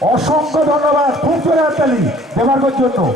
অসংখ্য ধন্যবাদ। খুব জোরে হাততালি দেবার জন্য।